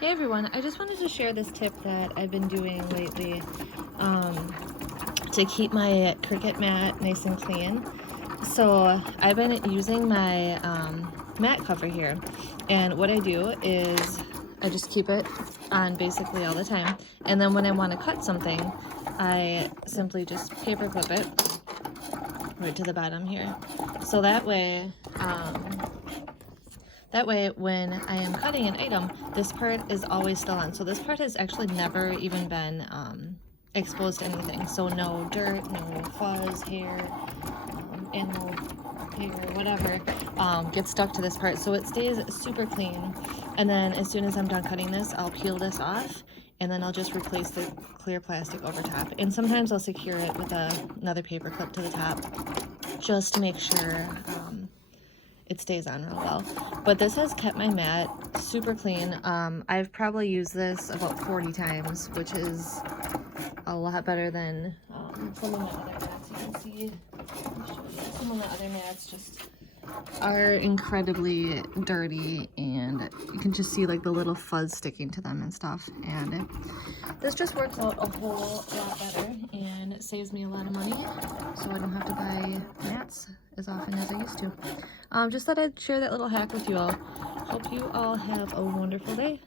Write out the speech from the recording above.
Hey everyone, I just wanted to share this tip that I've been doing lately to keep my Cricut mat nice and clean. So I've been using my mat cover here, and what I do is I just keep it on basically all the time, and then when I want to cut something, I simply just paper clip it right to the bottom here. So that way when I am cutting an item, this part is always still on. So this part has actually never even been exposed to anything. So no dirt, no fuzz, hair, animal hair, whatever gets stuck to this part. So it stays super clean. And then as soon as I'm done cutting this, I'll peel this off, and then I'll just replace the clear plastic over top. And sometimes I'll secure it with another paper clip to the top just to make sure it stays on real well. But this has kept my mat super clean. I've probably used this about 40 times, which is a lot better than some of my other mats. You can see, some of my other mats just are incredibly dirty, and you can just see like the little fuzz sticking to them and stuff. And this just works out a whole lot better, and it saves me a lot of money, so I don't have to buy mats as often as I used to. Just thought I'd share that little hack with you all. Hope you all have a wonderful day.